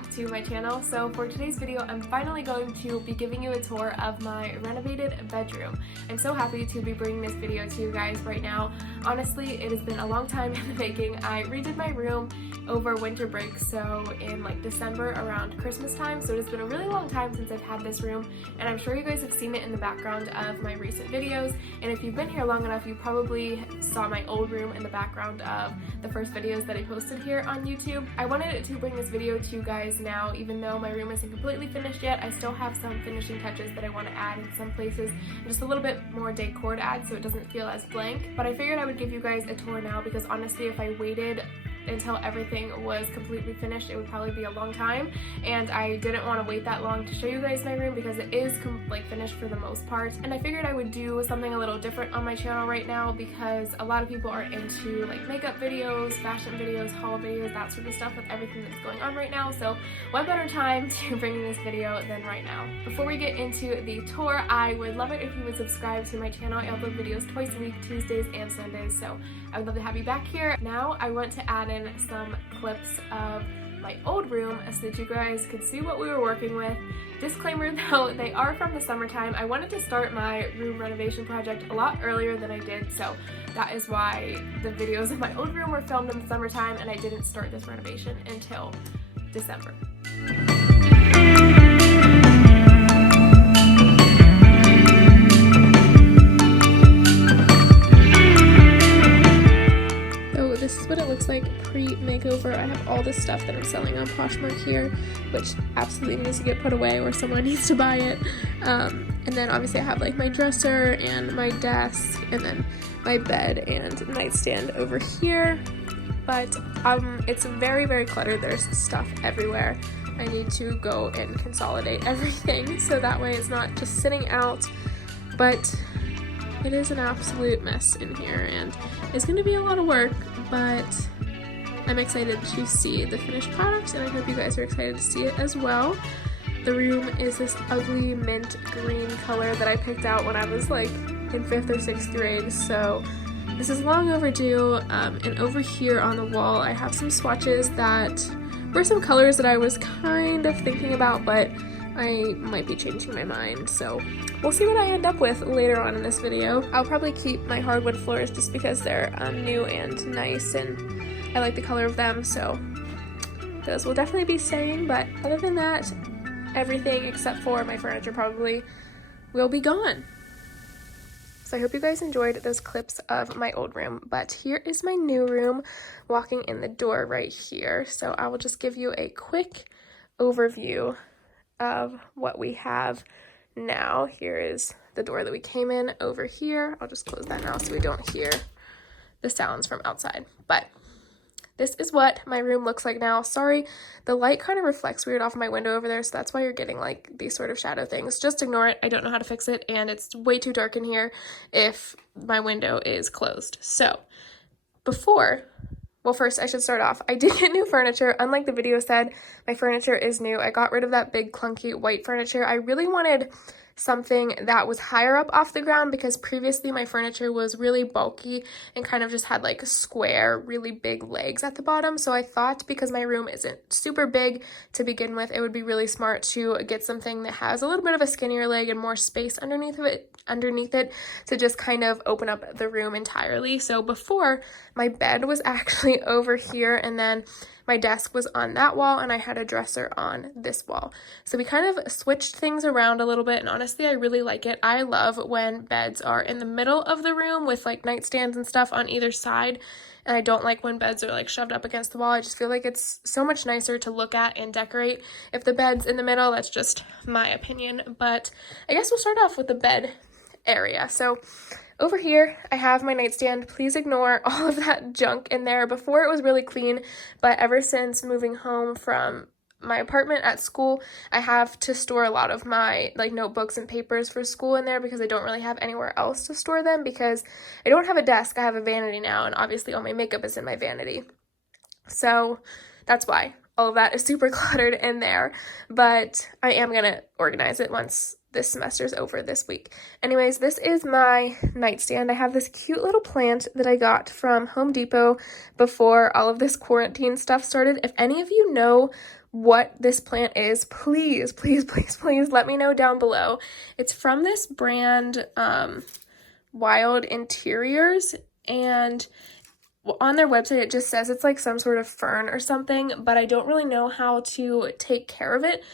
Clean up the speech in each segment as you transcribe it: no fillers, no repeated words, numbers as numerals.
back to my channel. So for today's video, I'm finally going to be giving you a tour of my renovated bedroom. I'm so happy to be bringing this video to you guys right now. Honestly, it has been a long time in the making. I redid my room over winter break, so in like December around Christmas time, so it's been a really long time since I've had this room, and I'm sure you guys have seen it in the background of my recent videos, and if you've been here long enough, you probably saw my old room in the background of the first videos that I posted here on YouTube. I wanted to bring this video to you guys now, even though my room isn't completely finished yet. I still have some finishing touches that I want to add in some places, and just a little bit more decor to add so it doesn't feel as blank, but I figured I would give you guys a tour now because honestly, if I waited until everything was completely finished, it would probably be a long time, and I didn't want to wait that long to show you guys my room because it is like finished for the most part. And I figured I would do something a little different on my channel right now because a lot of people are into like makeup videos, fashion videos, haul videos, that sort of stuff with everything that's going on right now, so what better time to bring in this video than right now. Before we get into the tour, I would love it if you would subscribe to my channel. I upload videos twice a week, Tuesdays and Sundays, so I would love to have you back here. Now I want to add in some clips of my old room so that you guys could see what we were working with. Disclaimer though, they are from the summertime. I wanted to start my room renovation project a lot earlier than I did, so that is why the videos of my old room were filmed in the summertime and I didn't start this renovation until December. This is what it looks like pre-makeover. I have all this stuff that I'm selling on Poshmark here, which absolutely needs to get put away or someone needs to buy it. And then obviously I have like my dresser and my desk and then my bed and nightstand over here. But it's very, very cluttered. There's stuff everywhere. I need to go and consolidate everything so that way it's not just sitting out. But it is an absolute mess in here and it's going to be a lot of work, but I'm excited to see the finished product and I hope you guys are excited to see it as well. The room is this ugly mint green color that I picked out when I was like in 5th or 6th grade, so this is long overdue. And over here on the wall I have some swatches that were some colors that I was kind of thinking about, but I might be changing my mind, so we'll see what I end up with later on in this video. I'll probably keep my hardwood floors just because they're new and nice and I like the color of them, so those will definitely be staying, but other than that, everything except for my furniture probably will be gone. So I hope you guys enjoyed those clips of my old room, but here is my new room walking in the door right here. So I will just give you a quick overview of what we have now. Here is the door that we came in over here. I'll just close that now so we don't hear the sounds from outside. But this is what my room looks like now. Sorry, the light kind of reflects weird off my window over there, so that's why you're getting like these sort of shadow things. Just ignore it. I don't know how to fix it, and it's way too dark in here if my window is closed. So well, first I should start off. I did get new furniture. Unlike the video said, my furniture is new. I got rid of that big clunky white furniture. I really wanted something that was higher up off the ground because previously my furniture was really bulky and kind of just had like square, really big legs at the bottom. So I thought because my room isn't super big to begin with, it would be really smart to get something that has a little bit of a skinnier leg and more space underneath it to just kind of open up the room entirely. So before, my bed was actually over here and then my desk was on that wall and I had a dresser on this wall. So we kind of switched things around a little bit, and honestly I really like it. I love when beds are in the middle of the room with like nightstands and stuff on either side, and I don't like when beds are like shoved up against the wall. I just feel like it's so much nicer to look at and decorate if the bed's in the middle. That's just my opinion, but I guess we'll start off with the bed area. So over here, I have my nightstand. Please ignore all of that junk in there. Before it was really clean, but ever since moving home from my apartment at school, I have to store a lot of my like notebooks and papers for school in there because I don't really have anywhere else to store them because I don't have a desk. I have a vanity now, and obviously all my makeup is in my vanity. So that's why all of that is super cluttered in there, but I am gonna organize it once this semester's over this week. Anyways, this is my nightstand. I have this cute little plant that I got from Home Depot before all of this quarantine stuff started. If any of you know what this plant is, please, please, please, please let me know down below. It's from this brand, Wild Interiors, and on their website it just says it's like some sort of fern or something, but I don't really know how to take care of it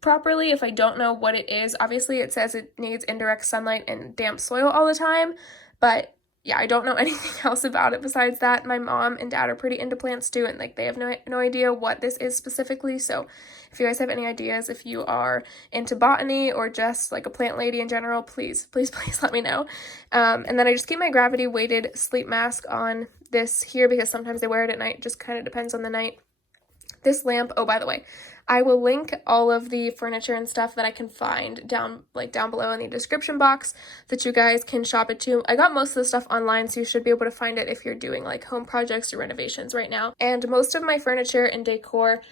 properly if I don't know what it is. Obviously it says it needs indirect sunlight and damp soil all the time, but yeah, I don't know anything else about it besides that. My mom and dad are pretty into plants too, and like they have no idea what this is specifically. So if you guys have any ideas, if you are into botany or just like a plant lady in general, please, please, please let me know. And then I just keep my gravity weighted sleep mask on this here because sometimes I wear it at night. It just kind of depends on the night. This lamp, oh, by the way, I will link all of the furniture and stuff that I can find down below in the description box that you guys can shop it to. I got most of the stuff online, so you should be able to find it if you're doing like home projects or renovations right now. And most of my furniture and decor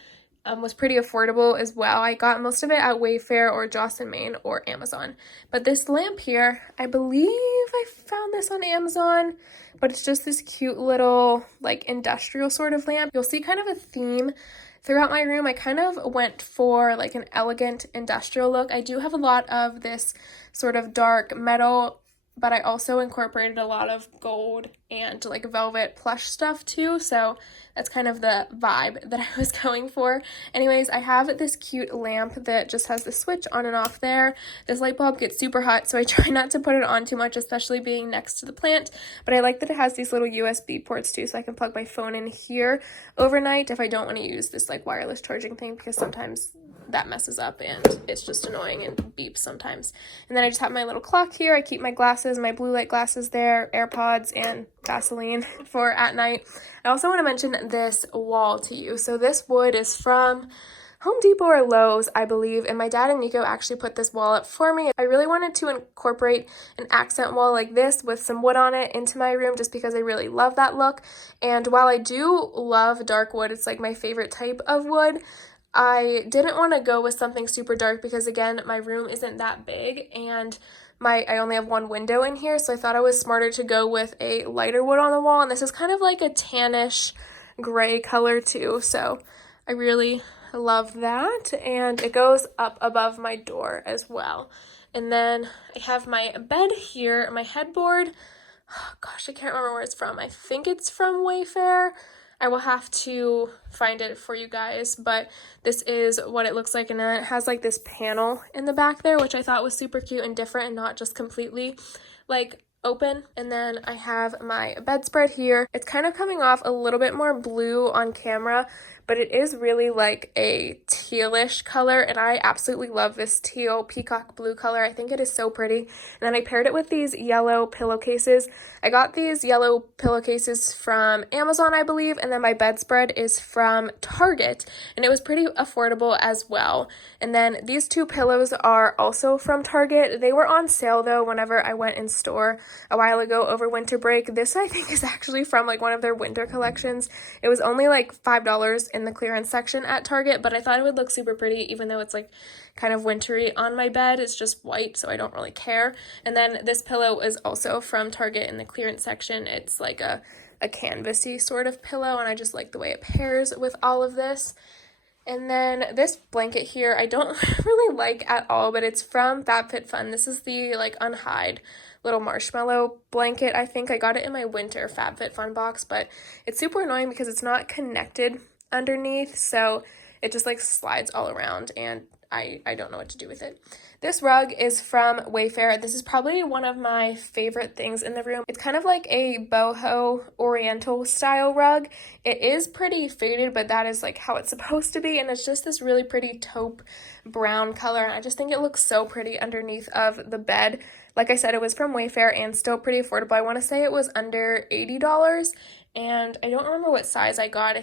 was pretty affordable as well. I got most of it at Wayfair or Joss & Main or Amazon. But this lamp here, I believe I found this on Amazon, but it's just this cute little like industrial sort of lamp. You'll see kind of a theme throughout my room. I kind of went for like an elegant industrial look. I do have a lot of this sort of dark metal, but I also incorporated a lot of gold and like velvet plush stuff too, so that's kind of the vibe that I was going for. Anyways, I have this cute lamp that just has the switch on and off there. This light bulb gets super hot, so I try not to put it on too much, especially being next to the plant, but I like that it has these little USB ports too, so I can plug my phone in here overnight if I don't want to use this like wireless charging thing, because sometimes that messes up and it's just annoying and beeps sometimes. And then I just have my little clock here. I keep my glasses, my blue light glasses there, AirPods, and Vaseline for at night. I also want to mention this wall to you. So this wood is from Home Depot or Lowe's, I believe, and my dad and Nico actually put this wall up for me. I really wanted to incorporate an accent wall like this with some wood on it into my room just because I really love that look. And while I do love dark wood, it's like my favorite type of wood, I didn't want to go with something super dark because, again, my room isn't that big and I only have one window in here, so I thought it was smarter to go with a lighter wood on the wall, and this is kind of like a tannish gray color too, so I really love that, and it goes up above my door as well. And then I have my bed here, my headboard. Oh, gosh, I can't remember where it's from. I think it's from Wayfair. I will have to find it for you guys, but this is what it looks like, and then it has like this panel in the back there, which I thought was super cute and different and not just completely like open. And then I have my bedspread here. It's kind of coming off a little bit more blue on camera, but it is really like a tealish color, and I absolutely love this teal peacock blue color. I think it is so pretty. And then I paired it with these yellow pillowcases. I got these yellow pillowcases from Amazon, I believe, and then my bedspread is from Target, and it was pretty affordable as well. And then these two pillows are also from Target. They were on sale though whenever I went in store a while ago over winter break. This I think is actually from like one of their winter collections. It was only like $5 in the clearance section at Target, but I thought it would look super pretty even though it's like kind of wintry on my bed. It's just white, so I don't really care. And then this pillow is also from Target in the clearance section. It's like a canvasy sort of pillow, and I just like the way it pairs with all of this. And then this blanket here, I don't really like at all, but it's from FabFitFun. This is the like unhide little marshmallow blanket. I think I got it in my winter FabFitFun box, but it's super annoying because it's not connected underneath, so it just like slides all around, and I don't know what to do with it. This rug is from Wayfair. This is probably one of my favorite things in the room. It's kind of like a boho oriental style rug. It is pretty faded, but that is like how it's supposed to be, and it's just this really pretty taupe brown color, and I just think it looks so pretty underneath of the bed. Like I said, it was from Wayfair and still pretty affordable. I want to say it was under $80, and I don't remember what size I got.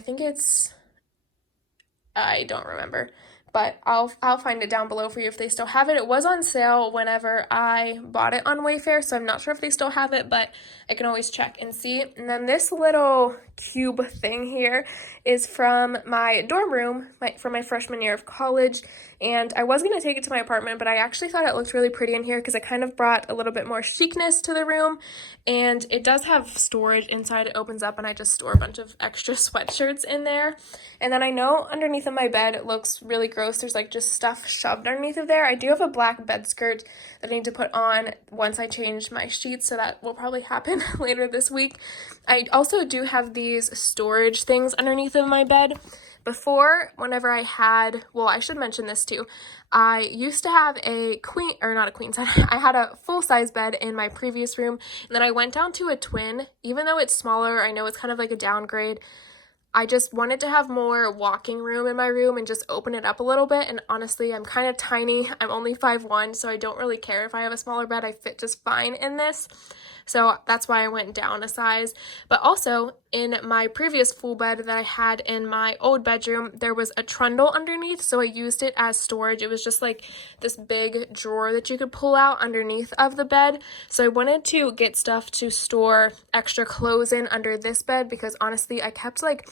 I don't remember. but I'll find it down below for you if they still have it. It was on sale whenever I bought it on Wayfair, so I'm not sure if they still have it, but I can always check and see. And then this little cube thing here is from my dorm room from my freshman year of college, and I was going to take it to my apartment, but I actually thought it looked really pretty in here because it kind of brought a little bit more chicness to the room, and it does have storage inside. It opens up and I just store a bunch of extra sweatshirts in there. And then I know underneath of my bed it looks really gross. There's like just stuff shoved underneath of there. I do have a black bed skirt that I need to put on once I change my sheets, so that will probably happen later this week. I also do have these storage things underneath of my bed. Before, whenever I had, well, I should mention this too, I used to have a queen, or not a queen size, I had a full-size bed in my previous room, and then I went down to a twin. Even though it's smaller, I know it's kind of like a downgrade, I just wanted to have more walking room in my room and just open it up a little bit, and honestly, I'm kind of tiny. I'm only 5'1", so I don't really care if I have a smaller bed. I fit just fine in this. So that's why I went down a size. But also, in my previous full bed that I had in my old bedroom, there was a trundle underneath, so I used it as storage. It was just like this big drawer that you could pull out underneath of the bed. So I wanted to get stuff to store extra clothes in under this bed, because honestly, I kept like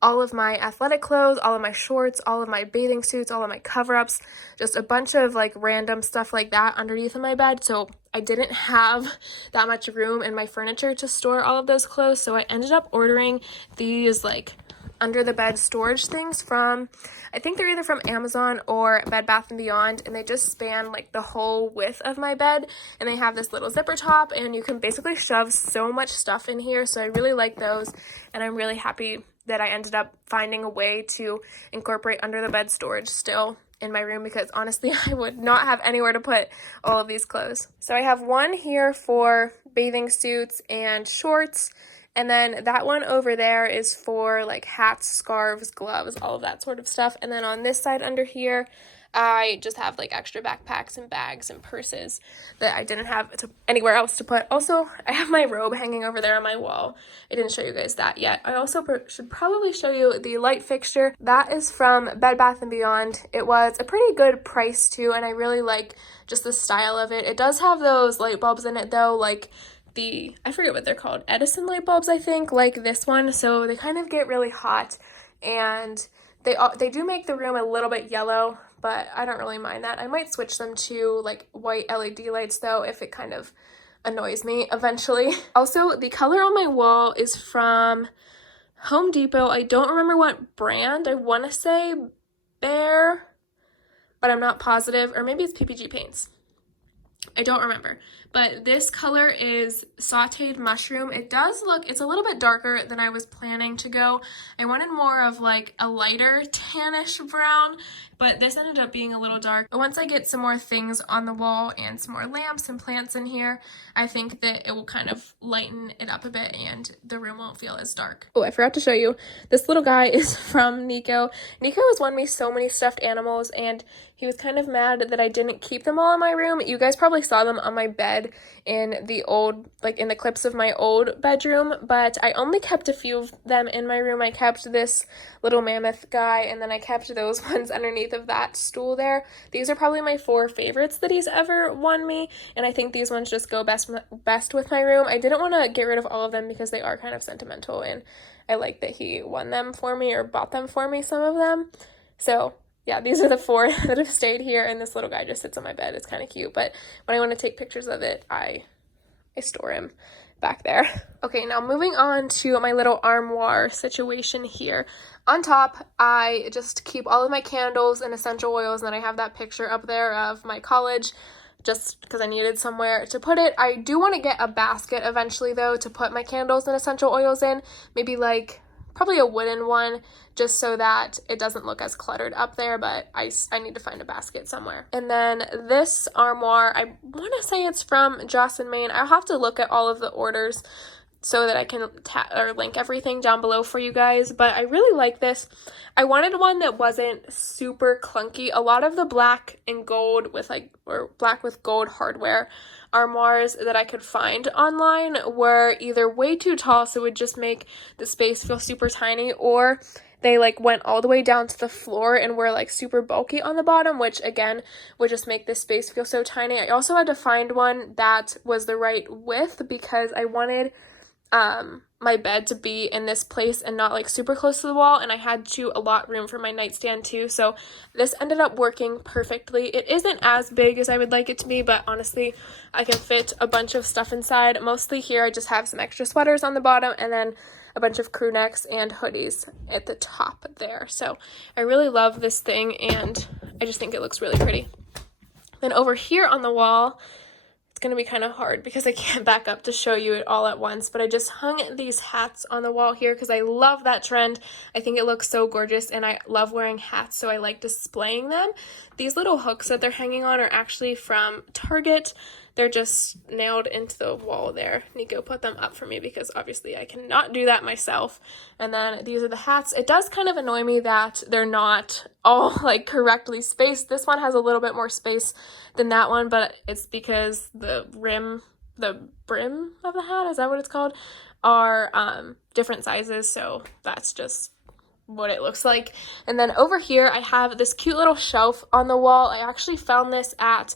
all of my athletic clothes, all of my shorts, all of my bathing suits, all of my cover-ups, just a bunch of like random stuff like that underneath of my bed. So I didn't have that much room in my furniture to store all of those clothes. So I ended up ordering these like under the bed storage things from, I think they're either from Amazon or Bed Bath & Beyond, and they just span like the whole width of my bed, and they have this little zipper top, and you can basically shove so much stuff in here. So I really like those, and I'm really happy that I ended up finding a way to incorporate under the bed storage still in my room, because honestly, I would not have anywhere to put all of these clothes. So I have one here for bathing suits and shorts, and then that one over there is for like hats, scarves, gloves, all of that sort of stuff. And then on this side under here, I just have like extra backpacks and bags and purses that I didn't have anywhere else to put. Also, I have my robe hanging over there on my wall. I didn't show you guys that yet. I also should probably show you the light fixture. That is from Bed Bath & Beyond. It was a pretty good price too, and I really like just the style of it. It does have those light bulbs in it though, like I forget what they're called, Edison light bulbs, I think, like this one. So they kind of get really hot, and they do make the room a little bit yellow, but I don't really mind that. I might switch them to like white LED lights though, if it kind of annoys me eventually. Also, the color on my wall is from Home Depot. I don't remember what brand. I want to say Bear, but I'm not positive, or maybe it's PPG Paints. I don't remember, but this color is Sauteed Mushroom. It does look, it's a little bit darker than I was planning to go. I wanted more of like a lighter tannish brown, but this ended up being a little dark. But once I get some more things on the wall and some more lamps and plants in here, I think that it will kind of lighten it up a bit and the room won't feel as dark. Oh, I forgot to show you. This little guy is from Nico. Nico has won me so many stuffed animals, and he was kind of mad that I didn't keep them all in my room. You guys probably saw them on my bed in the old, like in the clips of my old bedroom, but I only kept a few of them in my room. I kept this little mammoth guy, and then I kept those ones underneath of that stool there. These are probably my 4 favorites that he's ever won me, and I think these ones just go best with my room. I didn't want to get rid of all of them because they are kind of sentimental, and I like that he won them for me or bought them for me, some of them. So yeah, these are the 4 that have stayed here, and this little guy just sits on my bed. It's kind of cute, but when I want to take pictures of it, I store him back there. Okay, now moving on to my little armoire situation here. On top, I just keep all of my candles and essential oils, and then I have that picture up there of my college, just because I needed somewhere to put it. I do want to get a basket eventually, though, to put my candles and essential oils in. Maybe like probably a wooden one, just so that it doesn't look as cluttered up there, but I need to find a basket somewhere. And then this armoire, I want to say it's from Joss & Main. I'll have to look at all of the orders so that I can link everything down below for you guys, but I really like this. I wanted one that wasn't super clunky. A lot of the black and gold with or black with gold hardware armoires that I could find online were either way too tall, so it would just make the space feel super tiny, or they like went all the way down to the floor and were like super bulky on the bottom, which again would just make this space feel so tiny. I also had to find one that was the right width because I wanted my bed to be in this place and not like super close to the wall, and I had to allot room for my nightstand too, so this ended up working perfectly. It isn't as big as I would like it to be, but honestly I can fit a bunch of stuff inside. Mostly here I just have some extra sweaters on the bottom and then a bunch of crew necks and hoodies at the top there. So I really love this thing and I just think it looks really pretty. Then over here on the wall, it's going to be kind of hard because I can't back up to show you it all at once, but I just hung these hats on the wall here because I love that trend. I think it looks so gorgeous and I love wearing hats, so I like displaying them. These little hooks that they're hanging on are actually from Target. They're just nailed into the wall there. Nico put them up for me because obviously I cannot do that myself. And then these are the hats. It does kind of annoy me that they're not all like correctly spaced. This one has a little bit more space than that one, but it's because the brim of the hat, is that what it's called, are different sizes, so that's just what it looks like. And then over here I have this cute little shelf on the wall. I actually found this at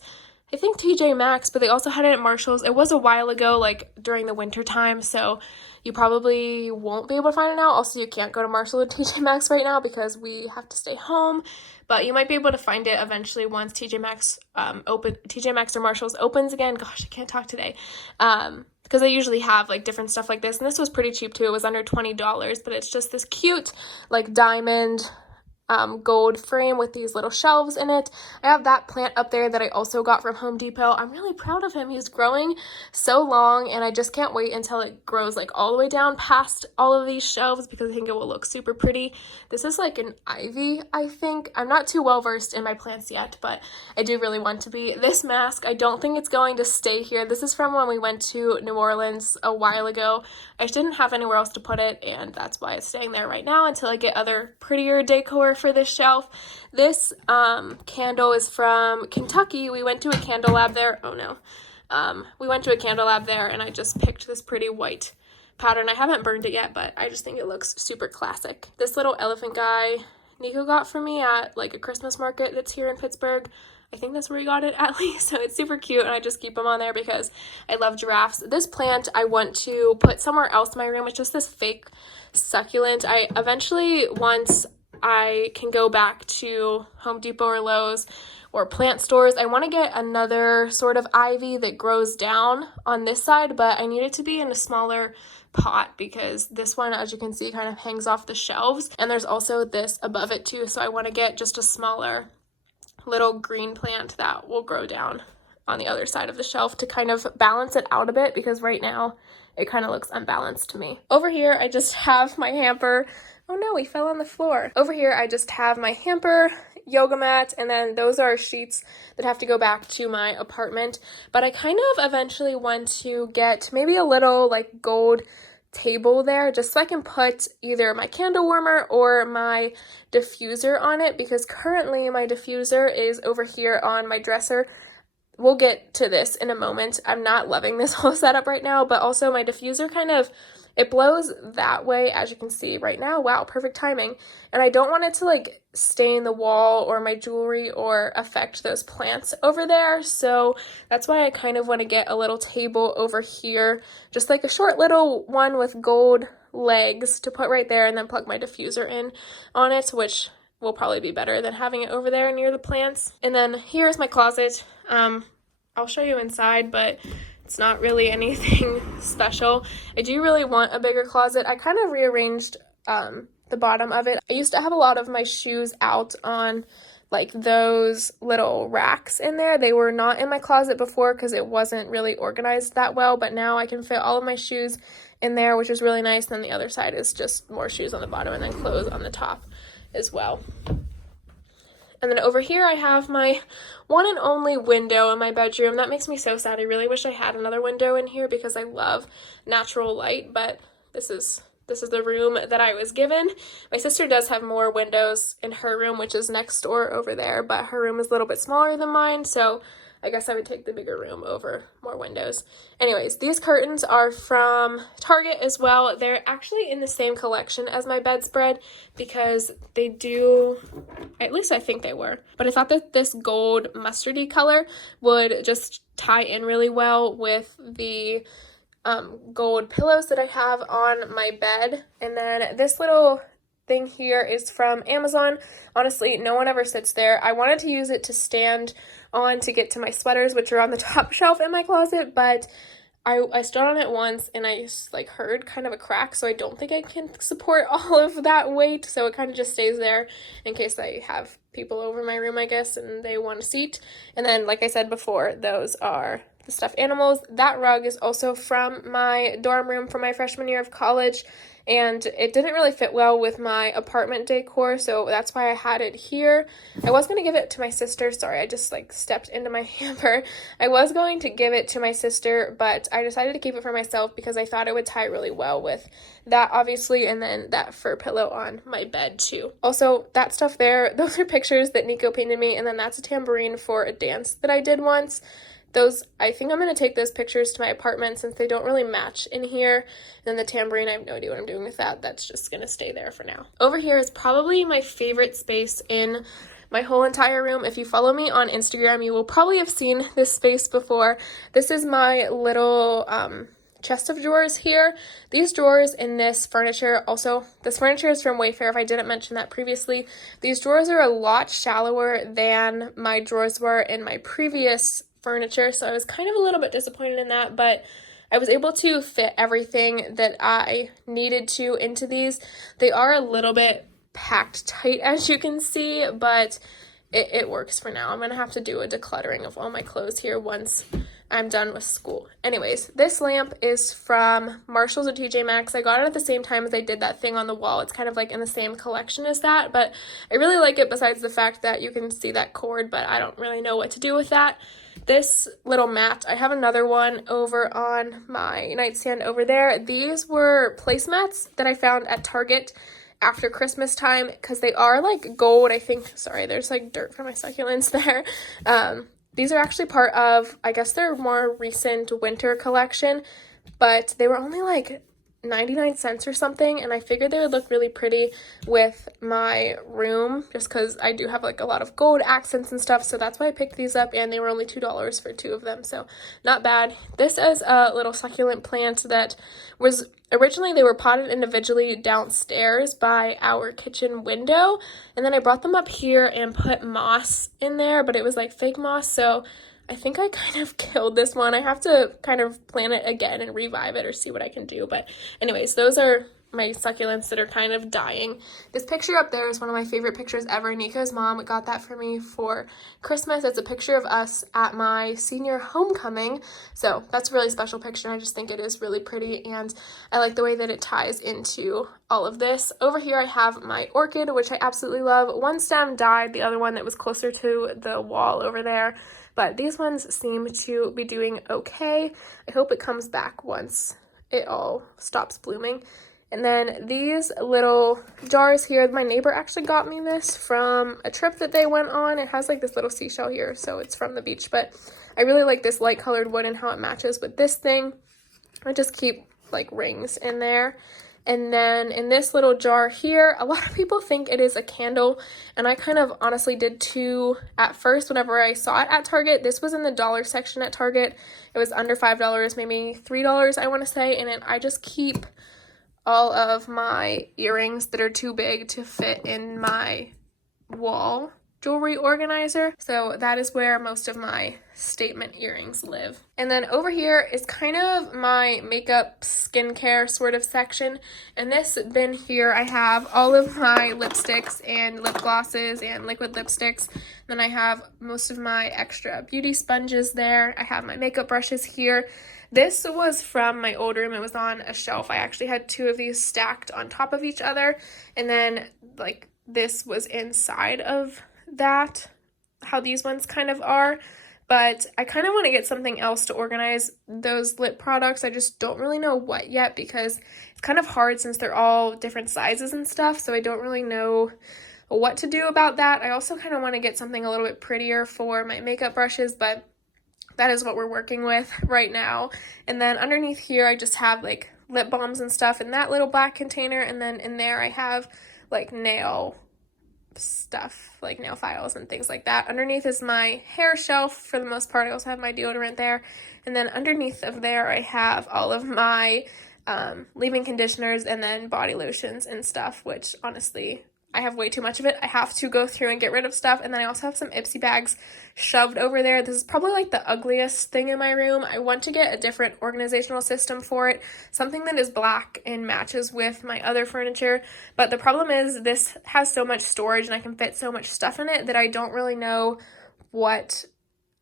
I think TJ Maxx, but they also had it at Marshall's. It was a while ago, like during the winter time, so you probably won't be able to find it now. Also, you can't go to Marshall or TJ Maxx right now because we have to stay home, but you might be able to find it eventually once TJ Maxx or Marshall's opens again. Gosh, I can't talk today. Because they usually have like different stuff like this, and this was pretty cheap too. It was under $20, but it's just this cute like diamond gold frame with these little shelves in it. I have that plant up there that I also got from Home Depot. I'm really proud of him. He's growing so long, and I just can't wait until it grows like all the way down past all of these shelves because I think it will look super pretty. This is like an ivy, I think. I'm not too well versed in my plants yet, but I do really want to be. This mask, I don't think it's going to stay here. This is from when we went to New Orleans a while ago. I just didn't have anywhere else to put it, and that's why it's staying there right now until I get other prettier decor for this shelf. This candle is from Kentucky. We went to a candle lab there. Oh no. We went to a candle lab there and I just picked this pretty white pattern. I haven't burned it yet, but I just think it looks super classic. This little elephant guy Nico got for me at like a Christmas market that's here in Pittsburgh. I think that's where he got it at least. So it's super cute and I just keep them on there because I love giraffes. This plant I want to put somewhere else in my room. It's just this fake succulent. I eventually, once I can go back to Home Depot or Lowe's or plant stores, I want to get another sort of ivy that grows down on this side, but I need it to be in a smaller pot because this one, as you can see, kind of hangs off the shelves, and there's also this above it too, so I want to get just a smaller little green plant that will grow down on the other side of the shelf to kind of balance it out a bit because right now it kind of looks unbalanced to me. Over here I just have my hamper. Oh no, he fell on the floor. Over here I just have my hamper, yoga mat, and then those are sheets that have to go back to my apartment. But I kind of eventually want to get maybe a little like gold table there just so I can put either my candle warmer or my diffuser on it because currently my diffuser is over here on my dresser. We'll get to this in a moment. I'm not loving this whole setup right now, but also my diffuser kind of, it blows that way, as you can see right now. Wow, perfect timing. And I don't want it to like stain the wall or my jewelry or affect those plants over there. So that's why I kind of want to get a little table over here, just like a short little one with gold legs to put right there and then plug my diffuser in on it, which will probably be better than having it over there near the plants. And then here's my closet. I'll show you inside, but it's not really anything special. I do really want a bigger closet. I kind of rearranged the bottom of it. I used to have a lot of my shoes out on like those little racks in there. They were not in my closet before because it wasn't really organized that well, but now I can fit all of my shoes in there, which is really nice. Then the other side is just more shoes on the bottom and then clothes on the top as well. And then over here I have my one and only window in my bedroom. That makes me so sad. I really wish I had another window in here because I love natural light, but this is the room that I was given. My sister does have more windows in her room, which is next door over there, but her room is a little bit smaller than mine, so I guess I would take the bigger room over more windows. Anyways, these curtains are from Target as well. They're actually in the same collection as my bedspread because they do, at least I think they were. But I thought that this gold mustardy color would just tie in really well with the gold pillows that I have on my bed. And then this little thing here is from Amazon. Honestly, no one ever sits there. I wanted to use it to stand on to get to my sweaters, which are on the top shelf in my closet, but I stood on it once and I just like heard kind of a crack, so I don't think I can support all of that weight, so it kind of just stays there in case I have people over my room, I guess, and they want a seat. And then, like I said before, those are the stuffed animals. That rug is also from my dorm room from my freshman year of college, and it didn't really fit well with my apartment decor, so that's why I had it here. I was going to give it to my sister. Sorry, I just like stepped into my hamper. I was going to give it to my sister, but I decided to keep it for myself because I thought it would tie really well with that, obviously, and then that fur pillow on my bed too. Also, that stuff there, those are pictures that Nico painted me, and then that's a tambourine for a dance that I did once. Those, I think I'm going to take those pictures to my apartment since they don't really match in here. And then the tambourine, I have no idea what I'm doing with that. That's just going to stay there for now. Over here is probably my favorite space in my whole entire room. If you follow me on Instagram, you will probably have seen this space before. This is my little chest of drawers here. These drawers in this furniture, also, this furniture is from Wayfair, if I didn't mention that previously. These drawers are a lot shallower than my drawers were in my previous furniture, so I was kind of a little bit disappointed in that, but I was able to fit everything that I needed to into these. They are a little bit packed tight, as you can see, but it works for now. I'm gonna have to do a decluttering of all my clothes here once I'm done with school. Anyways, this lamp is from Marshalls or TJ Maxx. I got it at the same time as I did that thing on the wall. It's kind of like in the same collection as that, but I really like it besides the fact that you can see that cord, but I don't really know what to do with that. This little mat, I have another one over on my nightstand over there. These were placemats that I found at Target after Christmas time because they are like gold, I think. Sorry, there's like dirt from my succulents there. These are actually part of, I guess, their more recent winter collection, but they were only like 99 cents or something, and I figured they would look really pretty with my room just because I do have like a lot of gold accents and stuff, so that's why I picked these up, and they were only $2 for two of them, so not bad. This is a little succulent plant that was originally, they were potted individually downstairs by our kitchen window, and then I brought them up here and put moss in there, but it was like fake moss, so I think I kind of killed this one. I have to kind of plant it again and revive it or see what I can do. But anyways, those are my succulents that are kind of dying. This picture up there is one of my favorite pictures ever. Nico's mom got that for me for Christmas. It's a picture of us at my senior homecoming. So that's a really special picture. I just think it is really pretty, and I like the way that it ties into all of this. Over here I have my orchid, which I absolutely love. One stem died, the other one that was closer to the wall over there. But these ones seem to be doing okay. I hope it comes back once it all stops blooming. And then these little jars here, my neighbor actually got me this from a trip that they went on. It has like this little seashell here, so it's from the beach. But I really like this light colored wood and how it matches with this thing. I just keep like rings in there. And then in this little jar here, a lot of people think it is a candle, and I kind of honestly did too at first whenever I saw it at Target. This was in the dollar section at Target. It was under $5, maybe $3, I want to say, and I just keep all of my earrings that are too big to fit in my wall jewelry organizer. So that is where most of my statement earrings live. And then over here is kind of my makeup skincare sort of section. In this bin here, I have all of my lipsticks and lip glosses and liquid lipsticks. Then I have most of my extra beauty sponges there. I have my makeup brushes here. This was from my old room. It was on a shelf. I actually had two of these stacked on top of each other. And then like this was inside of that, how these ones kind of are. But I kind of want to get something else to organize those lip products. I just don't really know what yet because it's kind of hard since they're all different sizes and stuff. So I don't really know what to do about that. I also kind of want to get something a little bit prettier for my makeup brushes, but that is what we're working with right now. And then underneath here, I just have like lip balms and stuff in that little black container. And then in there, I have like nail stuff, like nail files and things like that. Underneath is my hair shelf for the most part. I also have my deodorant there. And then underneath of there, I have all of my leave-in conditioners and then body lotions and stuff, which honestly, I have way too much of it. I have to go through and get rid of stuff. And then I also have some Ipsy bags shoved over there. This is probably like the ugliest thing in my room. I want to get a different organizational system for it, something that is black and matches with my other furniture. But the problem is this has so much storage and I can fit so much stuff in it that I don't really know what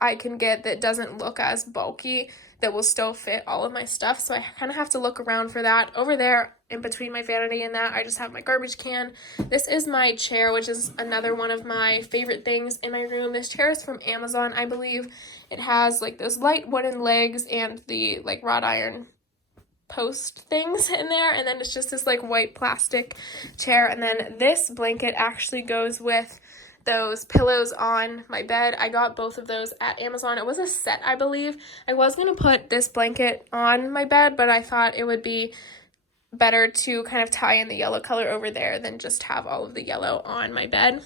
I can get that doesn't look as bulky that will still fit all of my stuff. So I kind of have to look around for that. Over there, in between my vanity and that, I just have my garbage can. This is my chair, which is another one of my favorite things in my room. This chair is from Amazon, I believe. It has like those light wooden legs and the like wrought iron post things in there. And then it's just this like white plastic chair. And then this blanket actually goes with those pillows on my bed. I got both of those at Amazon. It was a set, I believe. I was going to put this blanket on my bed, but I thought it would be better to kind of tie in the yellow color over there than just have all of the yellow on my bed.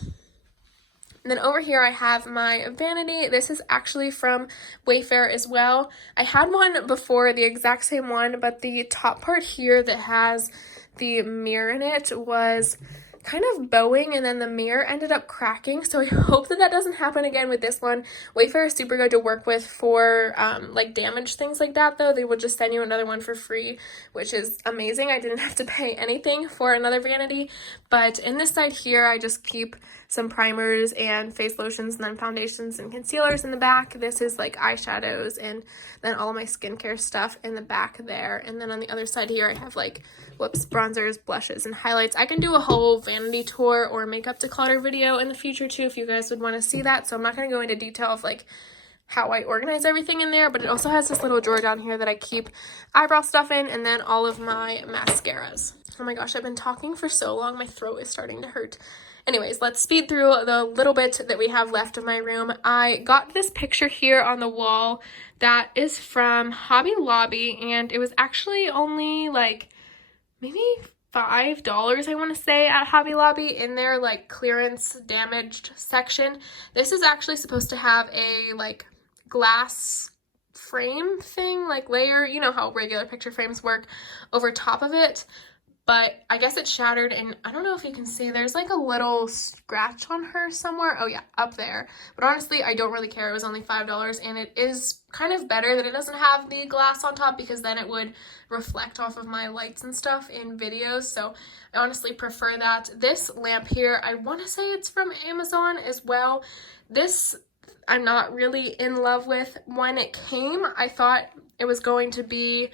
And then over here I have my vanity. This is actually from Wayfair as well. I had one before, the exact same one, but the top part here that has the mirror in it was kind of bowing and then the mirror ended up cracking, so I hope that doesn't happen again with this one. Wayfair is super good to work with for like damaged things like that though. They will just send you another one for free, which is amazing. I didn't have to pay anything for another vanity. But in this side here, I just keep some primers and face lotions and then foundations and concealers in the back. This is like eyeshadows and then all of my skincare stuff in the back there. And then on the other side here, I have like bronzers, blushes, and highlights. I can do a whole vanity tour or makeup declutter video in the future too if you guys would want to see that. So I'm not going to go into detail of like how I organize everything in there, but it also has this little drawer down here that I keep eyebrow stuff in and then all of my mascaras. Oh my gosh, I've been talking for so long, my throat is starting to hurt. Anyways, let's speed through the little bit that we have left of my room. I got this picture here on the wall that is from Hobby Lobby, and it was actually only like maybe $5, I want to say, at Hobby Lobby in their like clearance damaged section. This is actually supposed to have a like glass frame thing, like layer, you know how regular picture frames work, over top of it. But I guess it shattered, and I don't know if you can see, there's like a little scratch on her somewhere. Oh yeah, up there. But honestly, I don't really care. It was only $5, and it is kind of better that it doesn't have the glass on top because then it would reflect off of my lights and stuff in videos. So I honestly prefer that. This lamp here, I want to say it's from Amazon as well. This I'm not really in love with. When it came, I thought it was going to be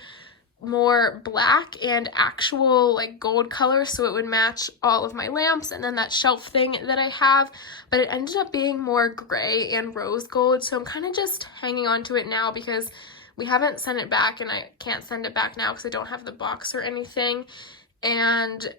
more black and actual like gold color so it would match all of my lamps and then that shelf thing that I have, but it ended up being more gray and rose gold, so I'm kind of just hanging on to it now because we haven't sent it back and I can't send it back now because I don't have the box or anything, and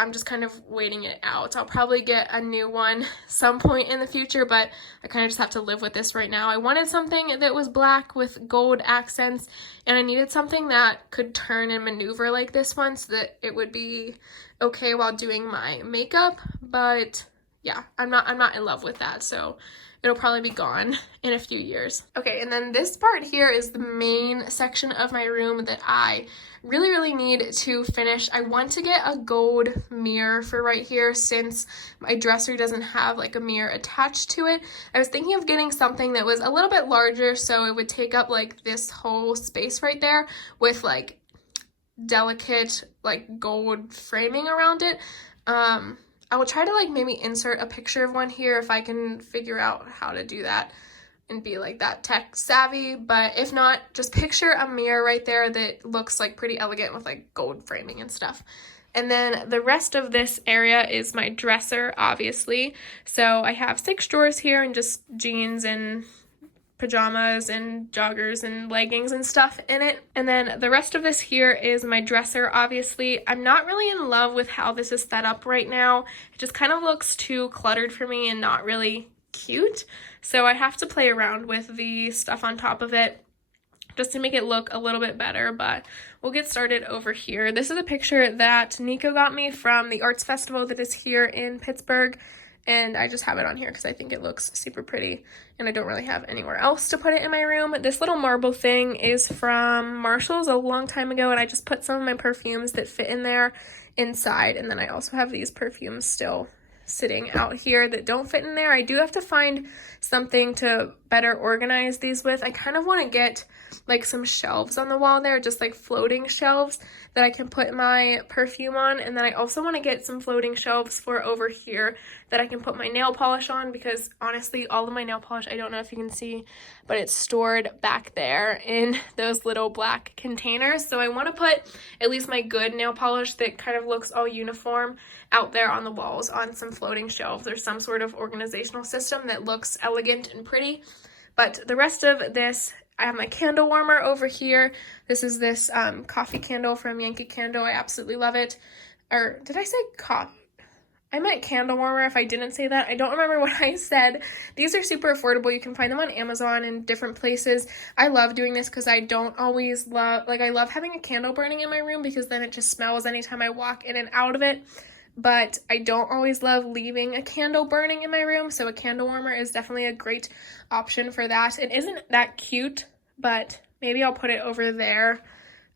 I'm just kind of waiting it out. I'll probably get a new one some point in the future, but I kind of just have to live with this right now. I wanted something that was black with gold accents, and I needed something that could turn and maneuver like this one so that it would be okay while doing my makeup. But yeah, I'm not in love with that, so it'll probably be gone in a few years. Okay, and then this part here is the main section of my room that I really need to finish. I want to get a gold mirror for right here since my dresser doesn't have like a mirror attached to it. I was thinking of getting something that was a little bit larger so it would take up like this whole space right there with like delicate like gold framing around it. I will try to like maybe insert a picture of one here if I can figure out how to do that and be like that tech savvy, but if not, just picture a mirror right there that looks like pretty elegant with like gold framing and stuff. And then the rest of this area is my dresser, obviously. So I have 6 drawers here and just jeans and pajamas and joggers and leggings and stuff in it. And then the rest of this here is my dresser, obviously. I'm not really in love with how this is set up right now. It just kind of looks too cluttered for me and not really cute. So I have to play around with the stuff on top of it just to make it look a little bit better, but we'll get started over here. This is a picture that Nico got me from the arts festival that is here in Pittsburgh, and I just have it on here because I think it looks super pretty, and I don't really have anywhere else to put it in my room. This little marble thing is from Marshall's a long time ago, and I just put some of my perfumes that fit in there inside, and then I also have these perfumes still sitting out here that don't fit in there. I do have to find something to better organize these with. I kind of want to get like some shelves on the wall there, just like floating shelves that I can put my perfume on, and then I also want to get some floating shelves for over here that I can put my nail polish on, because honestly all of my nail polish, I don't know if you can see, but it's stored back there in those little black containers. So I want to put at least my good nail polish that kind of looks all uniform out there on the walls on some floating shelves or some sort of organizational system that looks elegant and pretty. But the rest of this, I have my candle warmer over here. This is this coffee candle from Yankee Candle. I absolutely love it. Or did I say coffee? I meant candle warmer if I didn't say that. I don't remember what I said. These are super affordable. You can find them on Amazon and different places. I love doing this because I don't always love, like I love having a candle burning in my room because then it just smells anytime I walk in and out of it. But I don't always love leaving a candle burning in my room, so a candle warmer is definitely a great option for that. It isn't that cute, but maybe I'll put it over there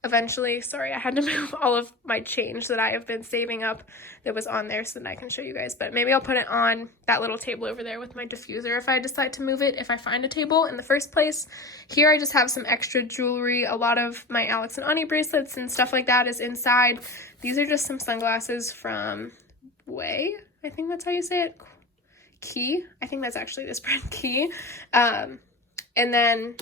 eventually. Sorry, I had to move all of my change that I have been saving up that was on there so that I can show you guys. But maybe I'll put it on that little table over there with my diffuser if I decide to move it, if I find a table in the first place. Here I just have some extra jewelry. A lot of my Alex and Ani bracelets and stuff like that is inside. These are just some sunglasses from Way. I think that's how you say it. Key. I think that's actually this brand, Key. And then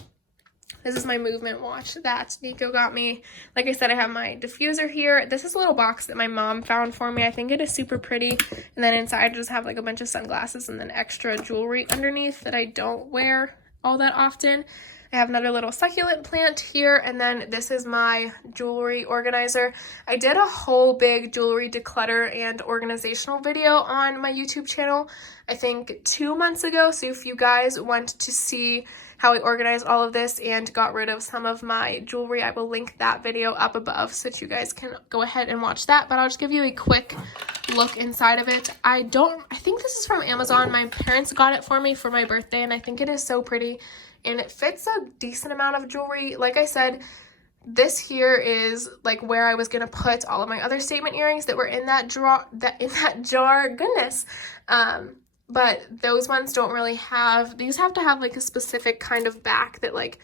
this is my movement watch that Nico got me. Like I said, I have my diffuser here. This is a little box that my mom found for me. I think it is super pretty. And then inside I just have like a bunch of sunglasses and then extra jewelry underneath that I don't wear all that often. I have another little succulent plant here, and then this is my jewelry organizer. I did a whole big jewelry declutter and organizational video on my YouTube channel, I think 2 months ago. So if you guys want to see how I organized all of this and got rid of some of my jewelry, I will link that video up above so that you guys can go ahead and watch that. But I'll just give you a quick look inside of it. I think this is from Amazon. My parents got it for me for my birthday, and I think it is so pretty. And it fits a decent amount of jewelry. Like I said, this here is like where I was gonna put all of my other statement earrings that were in that jar. Goodness. But those ones don't really have, these have to have like a specific kind of back that like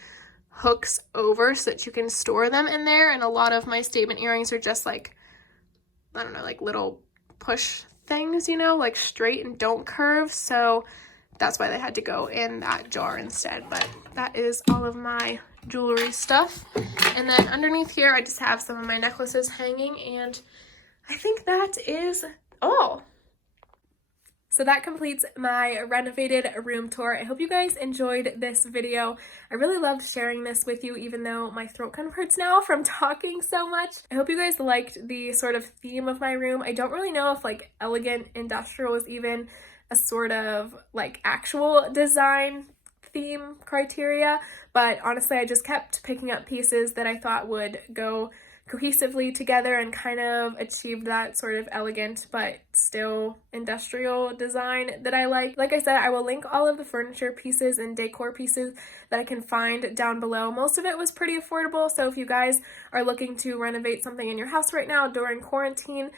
hooks over so that you can store them in there. And a lot of my statement earrings are just like, I don't know, like little push things, you know, like straight and don't curve. So that's why they had to go in that jar instead. But that is all of my jewelry stuff. And then underneath here, I just have some of my necklaces hanging, and I think that is all. So that completes my renovated room tour. I hope you guys enjoyed this video. I really loved sharing this with you, even though my throat kind of hurts now from talking so much. I hope you guys liked the sort of theme of my room. I don't really know if like elegant industrial is even a sort of like actual design theme criteria, but honestly I just kept picking up pieces that I thought would go cohesively together and kind of achieve that sort of elegant but still industrial design that I like. Like I said, I will link all of the furniture pieces and decor pieces that I can find down below. Most of it was pretty affordable, so if you guys are looking to renovate something in your house right now during quarantine,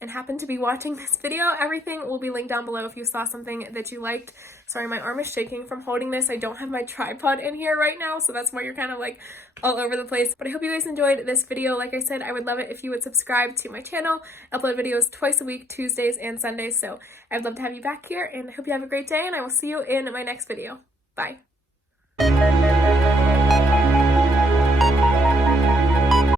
and happen to be watching this video, everything will be linked down below if you saw something that you liked. Sorry, my arm is shaking from holding this. I don't have my tripod in here right now, so that's why you're kind of like all over the place. But I hope you guys enjoyed this video. Like I said, I would love it if you would subscribe to my channel. I upload videos twice a week, Tuesdays and Sundays, so I'd love to have you back here, and I hope you have a great day, and I will see you in my next video. Bye.